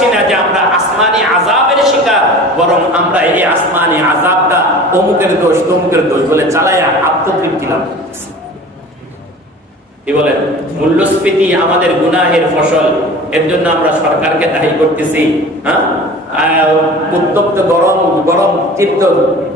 চাচ্ছি না যে আমরা আসমানি আযাবের শিকার, বরং আমরা এই আসমানি আযাবটা অমুকের দোষ তমুকের দোষ বলে চালায়া আত্মতৃপ্তি লাভ করতেছি। কি বলেন? মূল্যস্ফীতি আমাদের গুনাহের ফসল, এর জন্য আমরা সরকারকে দায়ী করতেছি। উত্তপ্ত গরম গরম তীব্র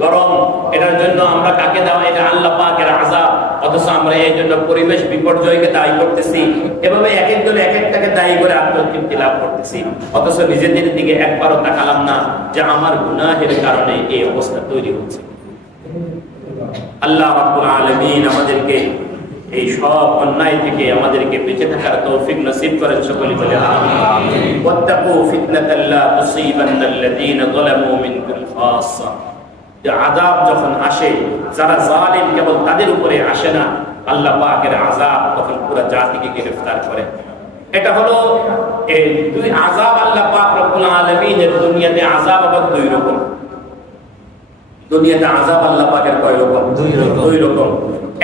গরম, এটার জন্য আমরা কাকে দেওয়া? এটা আল্লাহ পাকের আযাব। অথচ আমরা এই জন্য পরিবেশ বিপর্যয়কে দায়ী করতেছি। এভাবে এক একজন এক একটাকে দায়ী করে আত্মতৃপ্তি লাভ করতেছি, অথচ নিজেদের দিকে একবারও তাকালাম না যে আমার গুনাহের কারণে এই অবস্থা তৈরি হচ্ছে। আল্লাহ রাব্বুল আলামিন আমাদেরকে এই সব অন্যায় থেকে আমাদেরকে বেঁচে থাকার তৌফিক নসিব করেন। সকলে বলে আমিন। ওয়াত্তাকু ফিতনাতাল লা তুসিবান্নাল্লাযীনা যালামু মিনকুম খাসসা। যে আযাব যখন আসে, যারা জালিম কেবল তাদের উপরে আসে না, আল্লাহ পাকের আযাব তখন পুরো জাতিকে গ্রেফতার করে। এটা হলো এই দুই আযাব। আল্লাহ পাক রব্বুল আলামিনের দুনিয়াতে আযাব আবার দুই রকম। দুনিয়াতে আযাব আল্লাহ পাকের কয় রকম? দুই রকম।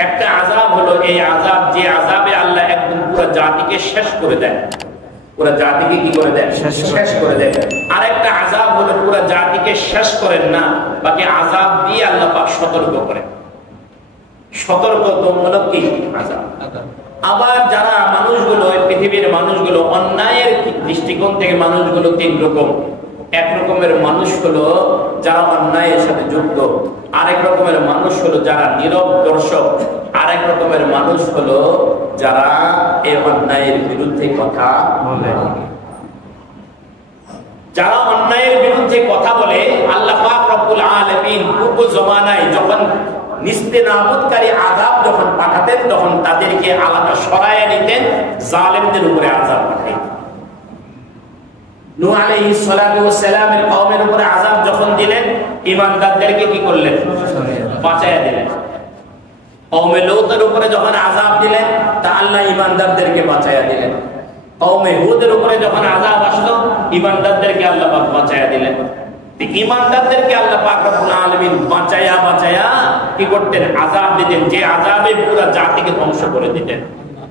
একটা আযাব হলো এই আযাব, যে আযাবে আল্লাহ একদম পুরো জাতিকে শেষ করে দেয়। পুরো জাতিকে কি করে দেয়? শেষ করে দেয়। আর একটা আযাব হলো পুরো জাতিকে শেষ করেন না, বাকি আযাব দিয়ে আল্লাহ পাক সতর্ক করেন। সতর্কতামূলক কি আযাব। আবার যারা মানুষগুলো, পৃথিবীর মানুষগুলো, অন্যায়ের দৃষ্টিকোণ থেকে মানুষগুলো তিন রকম। এক রকমের মানুষ হলো যারা অন্যায়ের সাথে যুক্ত, আরেক রকমের মানুষ হলো যারা নীরব দর্শক, আরেক রকমের মানুষ হলো যারা এই অন্যায়ের বিরুদ্ধে কথা বলে। যারা অন্যায়ের বিরুদ্ধে কথা বলে, আল্লাহ পাক রব্বুল আলামিন পূর্ব জমানায় যখন নিস্তেনাবুদকারী আযাব যখন পাঠাতেন, তখন তাদেরকে আলাদা সরাইয়া নিতেন, জালেমদের উপরে আযাব পাঠাতেন। নূহ আলাইহিস সালাতু ওয়াস সালামের কওমের উপরে আযাব যখন দিলেন, ঈমানদারদেরকে কি করলেন? বাঁচায়া দিলেন। কওমে লূতের উপরে যখন আযাব দিলেন, তা আল্লাহ ঈমানদারদেরকে বাঁচায়া দিলেন। কওমে হুদের উপরে যখন আযাব আসলো, ঈমানদারদেরকে আল্লাহ পাক বাঁচায়া দিলেন। ঈমানদারদেরকে আল্লাহ পাক রব্বুল আলামিন বাঁচায়া বাঁচায়া কি করতেন? আযাব দিতেন, যে আযাবে পুরো জাতিকে ধ্বংস করে দিতেন।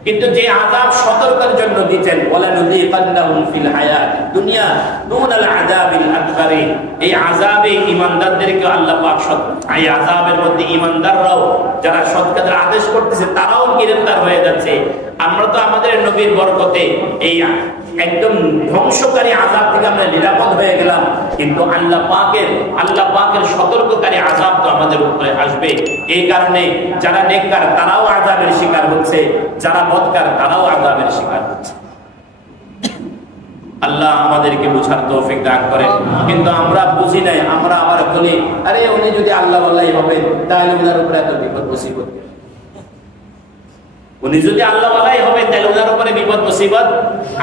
কিন্তু যে আযাব সতর্কের জন্য দিতেন, ওয়ালা নুযিকান্নাহুম ফিল হায়াতিদ দুনিয়া দুনাল আযাবিল আকবার, এই আযাবে ঈমানদারদেরকে আল্লাহ পাক এই আযাবের মধ্যে ঈমানদাররাও যারা সৎ কাজের আদেশ করতেছে তারাও গ্রেফতার হয়ে যাচ্ছে। আমরা তো আমাদের নবীর বরকতে এই একদম ধ্বংসকারী আযাব থেকে আমরা নিরাপদ হয়ে গেলাম, কিন্তু আল্লাহ পাকের সতর্ককারী আযাব তো আমাদের উপরে আসবে। এই কারণে যারা নেককার তারাও আযাবের শিকার হচ্ছে, যারা বদকার তারাও আযাবের শিকার হচ্ছে। আল্লাহ আমাদেরকে বুঝার তৌফিক দান করে। কিন্তু আমরা বুঝি নাই, আমরা আবার বলি আরে উনি যদি আল্লাহ ওয়ালাই হবে তাহলে ওনার উপরে এত বিপদ মুসিবত, উনি যদি আল্লাহ ওয়ালাই হবে তাহলে ওনার উপরে বিপদ মুসিবত,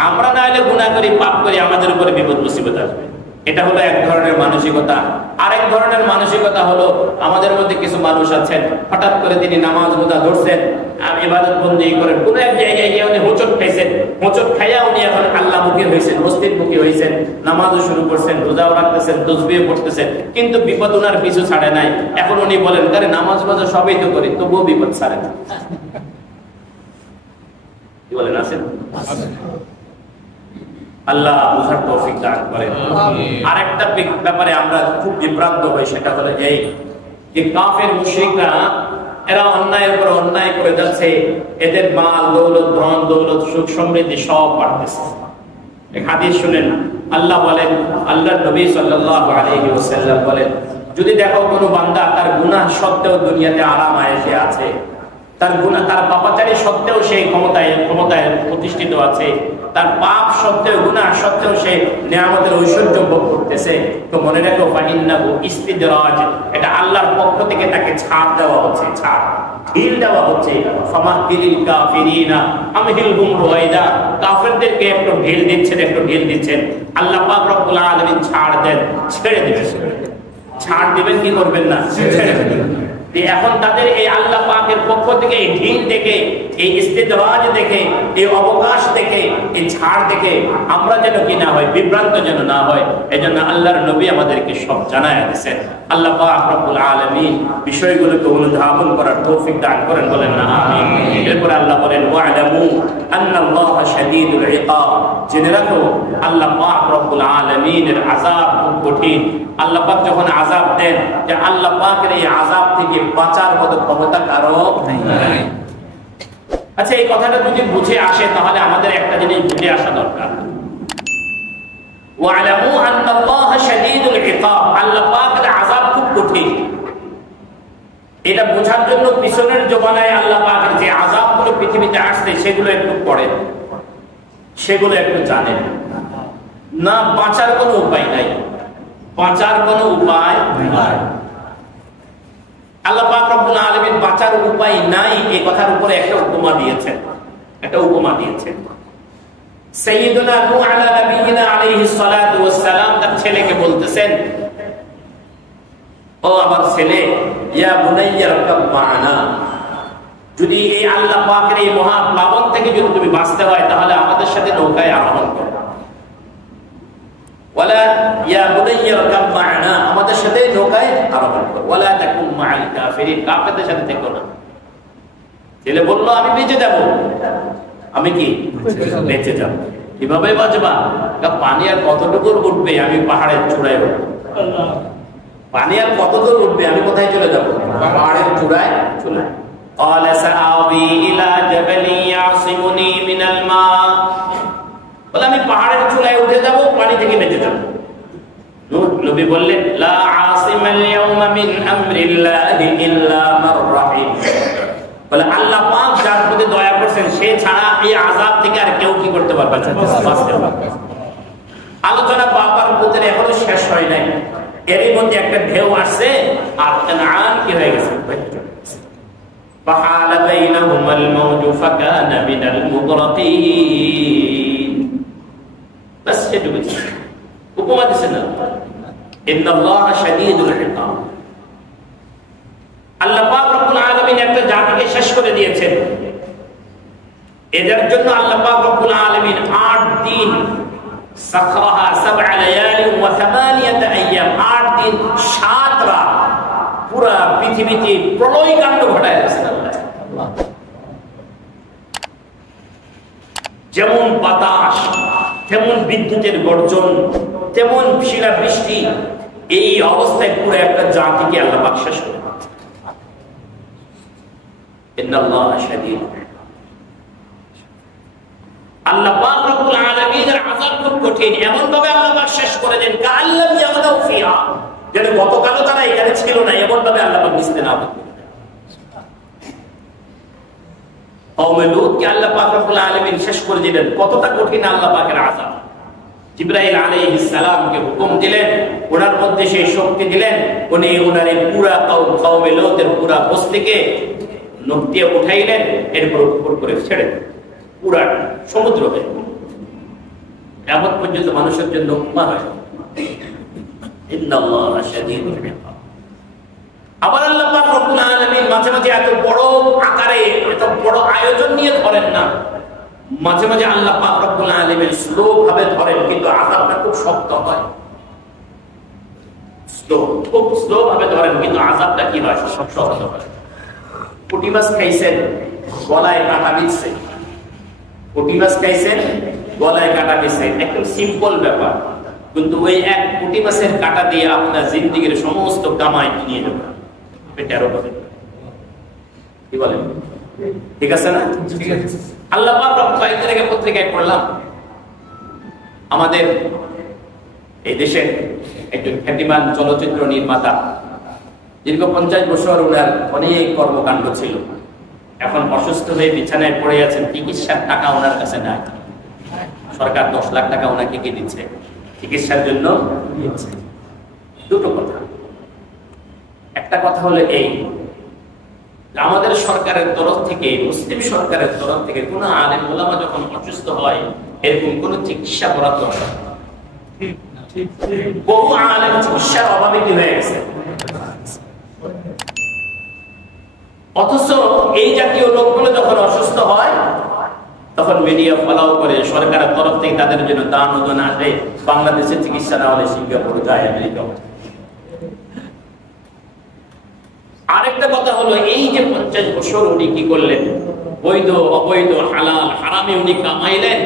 আমরা না হলে গুনাহ করি পাপ করি আমাদের উপরে বিপদ মুসিবত আসবে। এটা হলো এক ধরনের মানসিকতা। আরেক ধরনের মানসিকতা হলো আমাদের মধ্যে কিছু মানুষ আছেন, হঠাৎ করে তিনি নামাজ রোজা ধরছেন, ইবাদত বন্দেগী করেন, কোন এক জায়গায় গিয়ে উনি হোঁচট খাইছেন, হোঁচট খাইয়া উনি এখন আল্লাহ মুখী হয়েছেন, মসজিদ মুখী হয়েছেন, নামাজও শুরু করছেন, রোজাও রাখতেছেন, তাসবিহ পড়তেছেন, কিন্তু বিপদ ওনার পিছু ছাড়ে নাই। এখন উনি বলেন আরে নামাজ রোজা সবই তো করি, তবুও বিপদ ছাড়ে না। কি বলেন? আছেন? আল্লাহ বুঝার তৌফিক দান করেন। আরেকটা ব্যাপারে আমরা খুব বিভ্রান্ত হই, সেটা হলো এই যে কাফের মুশরিকরা এরা অন্যায়ের উপর অন্যায় করে যাচ্ছে, এদের মাল দৌলত, ধন দৌলত, সুখ সমৃদ্ধি সব বাড়তেছে। এক হাদিস শুনেন, আল্লাহ বলেন, আল্লাহর নবী সাল্লাল্লাহু আলাইহি ওয়াসাল্লাম বলেন, যদি দেখো কোনো বান্দা তার গুনাহ সত্ত্বেও দুনিয়াতে আরাম আয়েশে আছে, তার গুনাহ তার পাপাচারী সত্ত্বেও সেই ক্ষমতায় প্রতিষ্ঠিত আছে, তার পাপ সত্ত্বেও গুনাহ সত্ত্বেও সে নিয়ামতের ঐশ্বর্য ভোগ করতেছে, তো মনে রাখো ফাইন্নাহু ইস্তিদরাজ, এটা আল্লাহর পক্ষ থেকে তাকে ছাড় দেওয়া হচ্ছে, ছাড় ঢিল দেওয়া হচ্ছে। ফামাহদিল কাফিরিনা আমহিলহুম রুয়াইদা, কাফেরদেরকে একটু ঢিল দিচ্ছেন, একটু ঢিল দিচ্ছেন। আল্লাহ পাক রব্বুল আলামিন ছাড় দেন, ছেড়ে দিবেন। ছাড় দিবেন, কি করবেন না? ছেড়ে দিবেন। এখন তাদের এই আল্লাহ পাকের পক্ষ থেকে এই ঢিল দেখে, এই ইস্তিদরাজ দেখে, এই অবকাশ দেখে, এই ছাড় দেখে আমরা যেন কি না হয়, বিভ্রান্ত যেন না হয়, এজন্য আল্লাহর নবী আমাদেরকে সব জানায়া দিয়েছেন। আল্লাহ পাক রব্বুল আলামিন বিষয়গুলোকে অনুধাবন করার তৌফিক দান করেন, বলেন না আমিন। এরপর আল্লাহ বলেন ওয়া'লামু আন্নাল্লাহা শাদীদুল ইকাব, জেনে রাখো আল্লাহ পাক রব্বুল আলামিনের আযাব খুব কঠিন। আল্লাহ পাক যখন আযাব দেন, যে আল্লাহ পাকের এই আযাব থেকে বাঁচার মতো ক্ষমতা কারো নাই। আচ্ছা, এই কথাটা যদি বুঝে আসে তাহলে আমাদের একটা জিনিস বুঝে আসা দরকার, ওয়া'লামু আন্নাল্লাহা শাদীদুল ইকাব, আল্লাহ পাকের আযাব খুব কঠিন। এটা বোঝার জন্য পিছনের জমানায় আল্লাহ পাকের যে আযাবগুলো পৃথিবীতে আসছে সেগুলো একটু পড়েন, সেগুলো একটু জানেন। না বাঁচার কোনো উপায় নাই, বাঁচার কোনো উপায় নাই। আল্লাহ পাক রব্বুল আলামিন বাঁচার উপায় নাই এই কথার উপরে একটা উপমা দিয়েছেন, একটা উপমা দিয়েছেন। সাইয়্যিদুনা নূহ আলা নবিয়িনা আলাইহিস সালাতু ওয়াস সালাম তার ছেলেকে বলতেছেন, ও আমার ছেলে, ইয়া বুনাইয়া রাকাব মা'না, যদি এই আল্লাহ পাকের এই মহা প্লাবন থেকে যদি তুমি বাঁচতে হয় তাহলে আমাদের সাথে নৌকায় আরোহণ করো। ওয়ালা ইয়া বুনাইয়া রাকাব মা'না, আমাদের সাথে নৌকায় আরোহণ করো। ওয়ালা তাকুম মা'আল কাফিরিন, কাফেরদের সাথে থেকো না। ছেলে বলল, আমি বেঁচে যাব। আমি কি বেঁচে যাব? কিভাবে বাঁচবা? পানি আর কতটুকু উঠবে? আমি পাহাড়ের চূড়ায় উঠবো। পানি আর কত দূর উঠবে? আমি কোথায় চলে যাব? পাহাড়ের চূড়ায় চলে। قال سآوي إلى جبل يعصمني من الماء, বলে আমি পাহাড়ের চূড়ায় উঠে যাব, পানি থেকে বেঁচে যাব। নবী বললেন, লা আসিমাল ইয়াওমা মিন আমরিল্লাহি ইল্লা মান রাহিম, বলে আল্লাহ পাক যার প্রতি দয়া করেছেন সে ছাড়া এই আযাব থেকে আর কেউ কি করতে পারবে না, বাঁচতে পারবে না। আলোচনা বাবার পুত্রের এখনো শেষ হয় নাই, এরই মধ্যে একটা ঢেউ আসছে আর কানান কি হয়ে গেছে, فحال بينهما الموج فكان من المغرقين। بس এটুকু উপমা দিছেন না, ইন্নাল্লাহা শাদীদুল ইকাব। আল্লাহ পাক রব্বুল আলামিন একটা জাতিকে শেষ করে দিয়েছেন। এদের জন্য আল্লাহ পাক রব্বুল আলামিন 8 দিন সাখরাহা 7 লায়ালি ওয়া 8 আইয়াম, 8 দিন 7 রাত পুরা পৃথিবীতে প্রলয় কাণ্ড ঘটায় দিয়েছেন আল্লাহ। যেমন বাতাস, তেমন বিদ্যুতের গর্জন, তেমন শিলা বৃষ্টি, এই অবস্থায় পুরো একটা জাতিকে আল্লাহ পাক শেষ করে দিয়েছেন। ইন্নাল্লাহা শাদীদ, আল্লাহ পাক রব্বুল আলামিনের আযাব খুব কঠিন। এমন ভাবে আল্লাহ পাক শেষ করে দেন কাল্লাম ইয়াগনাউ ফিহা, যেন গতকালও তারা এখানে ছিল না, এমন ভাবে আল্লাহ পাক নিস্তেনাবুদ করে দেন। কওমে লূতকে আল্লাহ পাক রব্বুল আলামিন শেষ করে দিলেন। কতটা কঠিন আল্লাহ পাকের আযাব। জিবরাইল আলাইহিস সালামকে হুকুম দিলেন, ওনার মধ্যে সেই শক্তি দিলেন, উনি ওনার এই পুরা কওমে লূতের পুরা বস্তিকে নখ দিয়ে উঠাইলেন, এরপর উপর করে ছেড়ে পুরা সমুদ্র হয়ে কিয়ামত পর্যন্ত মানুষের জন্য উপমা হয়। ইন্নাল্লাহা শাদীদুল ইকাব। আবার আল্লাহ পাক রব্বুল আলামিন মাঝে মাঝে এত বড় আকারে, এত বড় আয়োজন নিয়ে ধরেন না, মাঝে মাঝে আল্লাহ পাক রব্বুল আলামিন স্লো ভাবে ধরেন, কিন্তু আযাবটা খুব শক্ত হয়। খুব স্লো ভাবে ধরেন, কিন্তু আযাবটা কি হয়, শক্ত হয়। পুঁটি মাছ খাইছেন, গলায় কাঁটা বিঁধছে। পুঁটি মাছ খাইছেন, গলায় কাঁটা বিঁধছে, একদম সিম্পল ব্যাপার, কিন্তু ওই এক পুঁটি মাছের কাঁটা দিয়ে আপনার জিন্দেগীর সমস্ত কামাই নিয়ে যাবে। কি বলেন? ঠিক আছে না? আল্লাহ পাক কয়েকদিন পত্রিকায় পড়লাম, আমাদের এই দেশের একজন খ্যাতিমান চলচ্চিত্র নির্মাতা, দীর্ঘ 50 বছর ওনার অনেক কর্মকাণ্ড ছিল, এখন অসুস্থ হয়ে বিছানায় পড়ে আছেন, চিকিৎসার টাকা ওনার কাছে নাই। সরকার 10 লাখ টাকা ওনাকে কি দিচ্ছে? চিকিৎসার জন্য দিচ্ছে। দুটো কথা, একটা কথা হলো এই, আমাদের সরকারের তরফ থেকে, মুসলিম সরকারের তরফ থেকে কোন আলেম ওলামা যখন অসুস্থ হয় এরকম কোন চিকিৎসা বরাদ্দ হয় না। বহু আলেম চিকিৎসার অভাবে কি হয়ে গেছে। অথচ এই জাতীয় লোকগুলো যখন অসুস্থ হয় তখন মিডিয়া ফলাও করে, সরকারের তরফ থেকে তাদের জন্য দান অনুদান আসে, বাংলাদেশে চিকিৎসা না হলে সিঙ্গাপুর যায়, আমেরিকা। আরেকটা কথা হলো, এই যে 50 বছর উনি কি করলেন, বৈধ অবৈধ হালাল হারামে উনি কামাইলেন,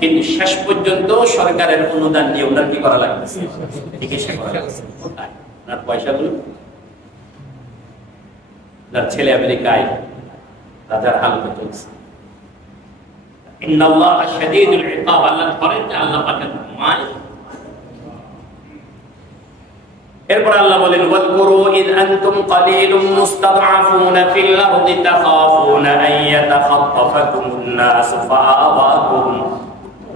কিন্তু শেষ পর্যন্ত সরকারের অনুদান নিয়ে ওনার কি করা লাগতেছে, চিকিৎসা করা লাগছে। ওনার পয়সাগুলো তার ছেলে আমেরিকায় রাজার হালকা চলছে। ইন্নাল্লাহ শাদীদুল ইকাব, আল্লাহ ধরেন যে আল্লাহ পাকের মায়। এরপর আল্লাহ বলেন, ওয়াজকুরু ইয আনতুম কালীলুম মুস্তাদআফুনা ফিল আরদি তাখাফুনা আন ইয়াতাখাত্তাফাকুমুন নাস ফাআওয়াকুম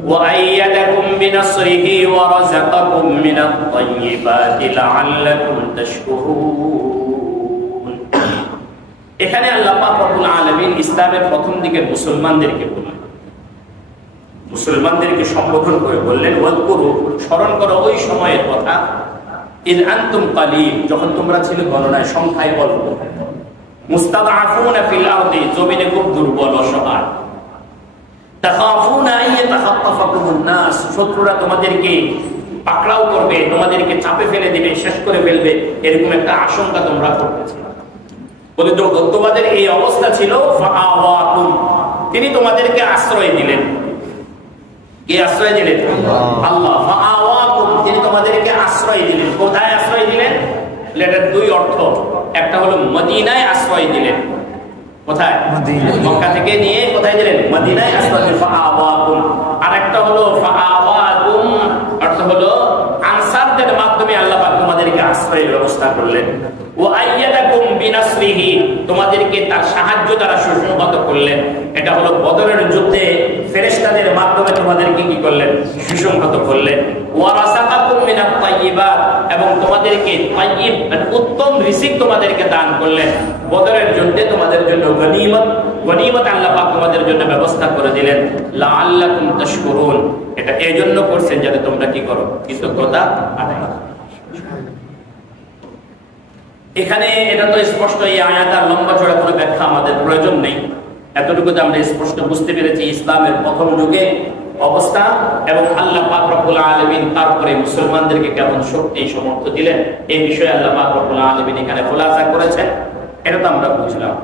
ওয়া আইয়াদাকুম বিনাসরিহি ওয়া রাযাকাকুম মিনাত তাইয়্যিবাতি লাআল্লাকুম তাশকুরুন। এখানে আল্লাহ পাক রব্বুল আলামিন ইসলামের প্রথম দিকের মুসলমানদেরকে বললেন, মুসলমানদেরকে সম্বোধন করে বললেন, ওয়াজকুরু, স্মরণ করো ওই সময়ের কথা, ইয আনতুম কালীল, যখন তোমরা ছিলে গণনায় সংখ্যায় অল্প, মুস্তাদআফুনা ফিল আরদি, জমিনে খুব দুর্বল অসহায়, তাখাফুনা আন ইয়াতাখাত্তাফাকুমুন নাস, শত্রুরা তোমাদেরকে পাকড়াও করবে, তোমাদেরকে চাপে ফেলে দিবে, শেষ করে ফেলবে, এরকম একটা আশঙ্কা তোমরা করতেছিলে। বলে তোমাদের এই অবস্থা ছিল, ফাআওয়াকুম, তিনি তোমাদেরকে আশ্রয় দিলেন। কে আশ্রয় দিলেন? আল্লাহ। ফাআওয়াকুম, তিনি তোমাদেরকে আশ্রয় দিলেন। কোথায় আশ্রয় দিলেন? এটার দুই অর্থ, একটা হলো মদিনায় আশ্রয় দিলেন। কোথায়? মক্কা থেকে নিয়ে কোথায় দিলেন? মদিনায় আশ্রয় দিলেন। ফাআওয়াকুম। আরেকটা হলো ফাআওয়াকুম, অর্থ হলো আনসারদের মাধ্যমে আল্লাহ পাক তোমাদেরকে আশ্রয়ের ব্যবস্থা করলেন। ওয়া আইয়াদাকুম বিনাসরিহি, তোমাদেরকে তার সাহায্য দ্বারা সুসংহত করলেন। এটা হলো বদরের যুদ্ধে ফেরেশতাদের মাধ্যমে তোমাদেরকে কি করলেন? সুসংহত করলেন। ওয়া রাযাকাকুম মিনাত তাইয়্যিবাত, এবং তোমাদেরকে তাইয়্যিব মানে উত্তম রিজিক তোমাদেরকে দান করলেন। বদরের যুদ্ধে তোমাদের জন্য গনিমত আল্লাহ পাক তোমাদের জন্য ব্যবস্থা করে দিলেন। লাআল্লাকুম তাশকুরুন, এটা এজন্য করছেন যাতে তোমরা কি করো? কৃতজ্ঞতা আদায় করো। এখানে এটা তো স্পষ্ট, এই আয়াত আর লম্বা চড়া কোনো ব্যাখ্যা আমাদের প্রয়োজন নেই। এতটুকু আমরা স্পষ্ট বুঝতে পেরেছি ইসলামের প্রথম যুগে অবস্থা, এবং আল্লাহ পাক রব্বুল আলামিন তারপরে মুসলমানদেরকে কেমন শক্তি সামর্থ্য দিলেন, এই বিষয়ে আল্লাহ পাক রব্বুল আলামিন এখানে খোলাসা করেছেন। এটা তো আমরা বুঝলাম,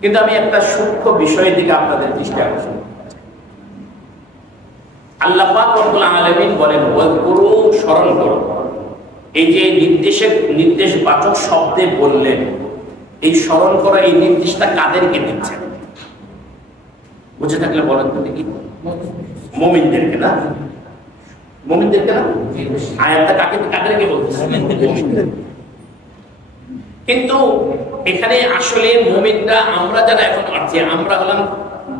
কিন্তু আমি একটা সূক্ষ্ম বিষয়ের দিকে আপনাদের দৃষ্টি আকর্ষণ করতে চাই। আল্লাহ পাক রব্বুল আলামিন বলেন, ওয়াজকুরু, স্মরণ করো। এই যে নির্দেশবাচক শব্দে বললেন, এই স্মরণ করা, এই নির্দেশটা কাদেরকে দিচ্ছেন? বুঝে থাকলে বলেন তো দেখি। মুমিনদেরকে না? মুমিনদেরকে না? আয়াতটা কাদেরকে বলতেছে? কিন্তু এখানে আসলে মুমিনরা, আমরা যারা এখন আছি, আমরা হলাম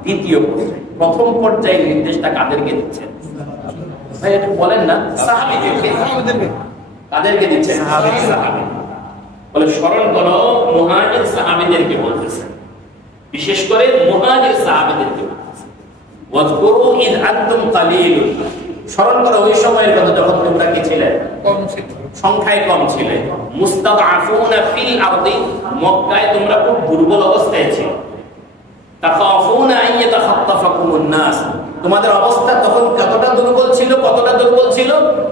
দ্বিতীয় পর্যায়ে। প্রথম পর্যায়ে নির্দেশটা কাদেরকে দিচ্ছেন ভাই একটু বলেন না? সাহাবীদেরকে। কাদেরকে দিচ্ছেন? সাহাবী। বলে স্মরণ করো, মুহাজির সাহাবীদেরকে বলতেছে, বিশেষ করে মুহাজির সাহাবীদেরকে বলতেছে। ওয়াজকুরু ইয আনতুম কালীল, স্মরণ করো ওই সময়ের কথা যখন তোমরা কি ছিলে? কম ছিলে, সংখ্যায় কম ছিলে। মুস্তাদআফুনা ফিল আরদি, মক্কায় তোমরা খুব দুর্বল অবস্থায় ছিলে। তাখাফুনা আন ইয়াতাখাত্তাফাকুমুন নাস, তোমাদের অবস্থা তখন কতটা দুর্বল ছিল? কতটা দুর্বল ছিল?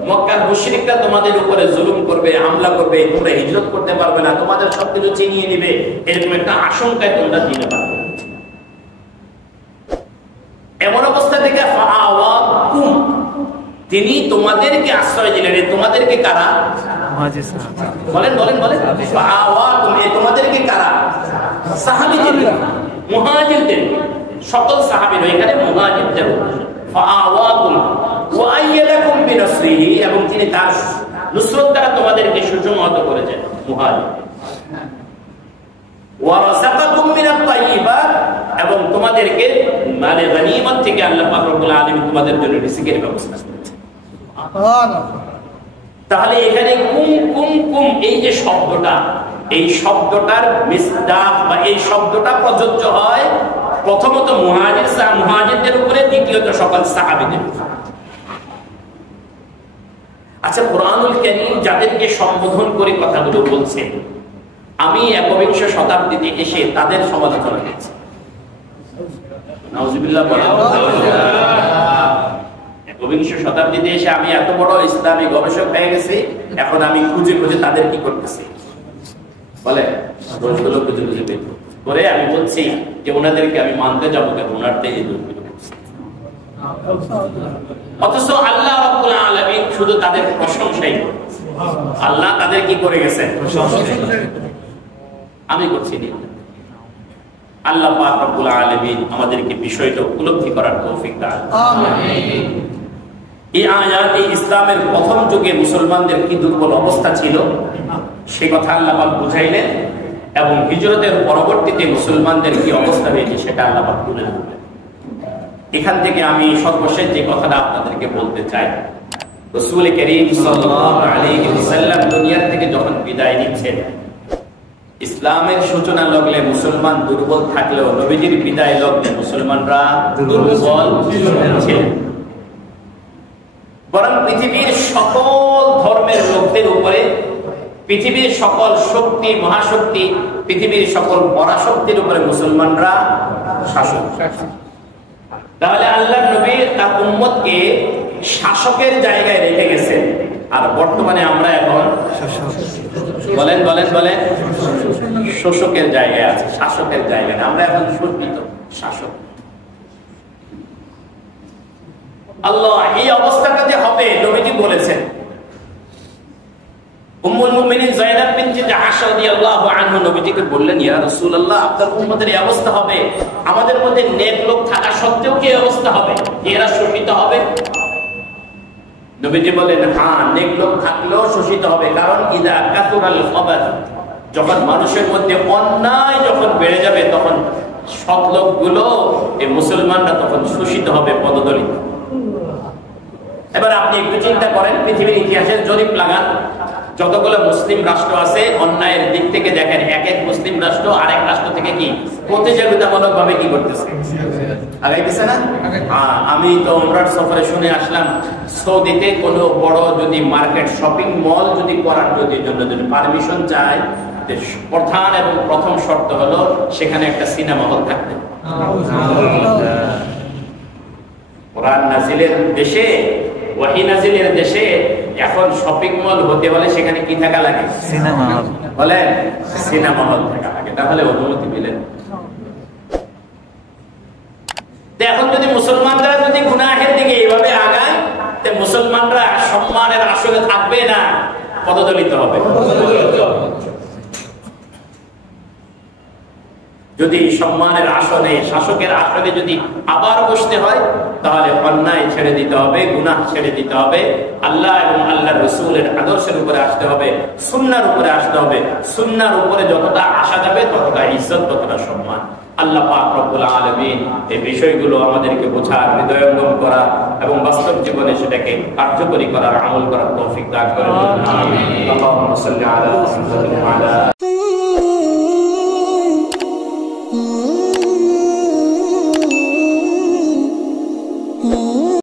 মক্কার মুশরিকরা তোমাদের উপরে জুলুম করবে, হামলা করবে, তোমরা হিজরত করতে পারবে না, তোমাদের সবকিছু ছিনিয়ে নেবে, এরকম একটা আশঙ্কায় তোমরা দিনে পারবে। এমন অবস্থা থেকে ফাআওয়াকুম, তিনি তোমাদেরকে আশ্রয় দিলেন। তোমাদেরকে কারা? বলেন বলেন বলেন। ফাআওয়াকুম, তোমাদেরকে কারা? সাহাবীদের, মুহাজিরদের, সকল সাহাবীরা, এখানে মুহাজিরদের। ফাআওয়াকুম ওয়া আইয়াদাকুম বিনাসরিহি, এবং তিনি তার নুসরত দ্বারা তোমাদেরকে সুসংহত করেছেন। মুহাজির। ওয়া রাযাকাকুম মিনাত তাইয়্যিবাত, এবং তোমাদেরকে মানে গনিমত থেকে আল্লাহ পাক রব্বুল আলামিন তোমাদের জন্য রিজিকের ব্যবস্থা করেছেন। তাহলে এখানে কুম কুম কুম, এই যে শব্দটা, এই শব্দটার মিসদাক বা এই শব্দটা প্রযোজ্য হয় প্রথমত মুহাজিরদের উপরে, দ্বিতীয়ত সকল সাহাবীদের। আচ্ছা, কুরআনুল কারীম যাদেরকে সম্বোধন করে কথাগুলো বলছে, আমি একবিংশ শতাব্দীতে এসে তাদের সমালোচনা করছি। নাউজুবিল্লাহ বলেন। একবিংশ শতাব্দীতে এসে আমি এত বড় ইসলামী গবেষক হয়ে গেছি, এখন আমি খুঁজে খুঁজে তাদের কি করতেছি? বলে দোষগুলো খুঁজে খুঁজে বের করে আমি বলছি যে ওনাদেরকে আমি মানতে যাবো কেন, ওনারতে এই দোষগুলো। অথচ আল্লাহ রাব্বুল আলামিন শুধু তাদের প্রশংসাই করে। আল্লাহ তাদের কি করে গেছেন? আমি করছি না। আল্লাহ পাক রব্বুল আলামিন আমাদেরকে বিষয়টা উপলব্ধি করার তৌফিক দান করুন। আমিন। এই আয়াতে ইসলামের প্রথম যুগে মুসলমানদের কি দুর্বল অবস্থা ছিল সে কথা আল্লাহ পাক বুঝাইলেন, এবং হিজরতের পরবর্তীতে মুসলমানদের কি অবস্থা হয়েছে সেটা আল্লাহ পাক তুলে ধরলেন। এখান থেকে আমি সর্বশেষ যে কথাটা আপনাদেরকে বলতে চাই, রাসূল করিম সাল্লাল্লাহু আলাইহি ওয়াসাল্লাম দুনিয়া থেকে যখন বিদায় নিচ্ছেন, ইসলামের সূচনা লগ্নে মুসলমান দুর্বল থাকলেও নবীজির বিদায় লগ্নে মুসলমানরা দুর্বল ছিলেন। বরং পৃথিবীর সকল ধর্মের লোকদের উপরে, পৃথিবীর সকল শক্তি মহাশক্তি, পৃথিবীর সকল পরাশক্তির উপরে মুসলমানরা শাসক। তাহলে আল্লাহর নবী তার উম্মতকে শাসকের জায়গায় রেখে গেছেন, আর বর্তমানে আমরা এখন বলেন বলেন বলেন শোষকের জায়গায় আছে, শাসকের জায়গায় আমরা এখন শোষিত শাসক। আল্লাহ এই অবস্থাটা যে হবে নবীজি বলেছেন। উম্মুল মুমিনিন যায়েদা বিনতে জাহশ রাদিয়াল্লাহু আনহা নবীজিকে বললেন, ইয়া রাসূলুল্লাহ, আপনার উম্মতের এই অবস্থা হবে, আমাদের মধ্যে নেক লোক থাকা সত্ত্বেও কি অবস্থা হবে, এরা শোষিত হবে? নবীজি বলেন, হ্যাঁ, নেক লোক থাকলেও শোষিত হবে। কারণ ইদা কাতুরাল খাবাস, যখন মানুষের মধ্যে অন্যায় যখন বেড়ে যাবে তখন সৎ লোকগুলো, এই মুসলমানরা তখন শোষিত হবে, পদদলিত। এবার আপনি একটু চিন্তা করেন, পৃথিবীর ইতিহাসের জরিপ লাগান, যতগুলো মুসলিম রাষ্ট্র আছে অন্যায়ের দিক থেকে দেখেন, এক এক মুসলিম রাষ্ট্র আরেক রাষ্ট্র থেকে কি প্রতিযোগিতামূলক ভাবে কি করতেছে, আগাইতেছে না? আমি তো ওমরার সফরে শুনে আসলাম, সৌদিতে কোনো বড় যদি মার্কেট শপিং মল যদি করার জন্য যদি পারমিশন চায়, প্রধান এবং প্রথম শর্ত হলো সেখানে একটা সিনেমা হল থাকবে। কোরআন নাজিলের দেশে, ওয়াহী নাজিলের দেশে এখন শপিং মল হতে হলে সেখানে কি থাকা লাগে? Cinema hall. বলে সিনেমা হল থাকা লাগে, তাহলে অনুমতি পেলেন। এখন যদি মুসলমানরা যদি গুনাহের দিকে এইভাবে আগায়, তে মুসলমানরা সম্মানের আসলে থাকবে না, পদদলিত হবে। যদি সম্মানের আসনে, শাসকের আসনে যদি আবার বসতে হয়, তাহলে অন্যায় ছেড়ে দিতে হবে, গুনাহ ছেড়ে দিতে হবে, আল্লাহ এবং আল্লাহর রাসূলের আদর্শের উপরে আসতে হবে, সুন্নাহর উপরে আসতে হবে। সুন্নাহর উপরে যতটা আসা যাবে ততটা ইজ্জত, ততটা সম্মান। আল্লাহ পাক রব্বুল আলামিন এই বিষয়গুলো আমাদেরকে বোঝার, হৃদয়ঙ্গম করা এবং বাস্তব জীবনে সেটাকে কার্যকরী করার, আমল করার তৌফিক দান করেন। আমিন। আল্লাহুম্মা সাল্লি আলা মুহাম্মাদ ওয়া আলা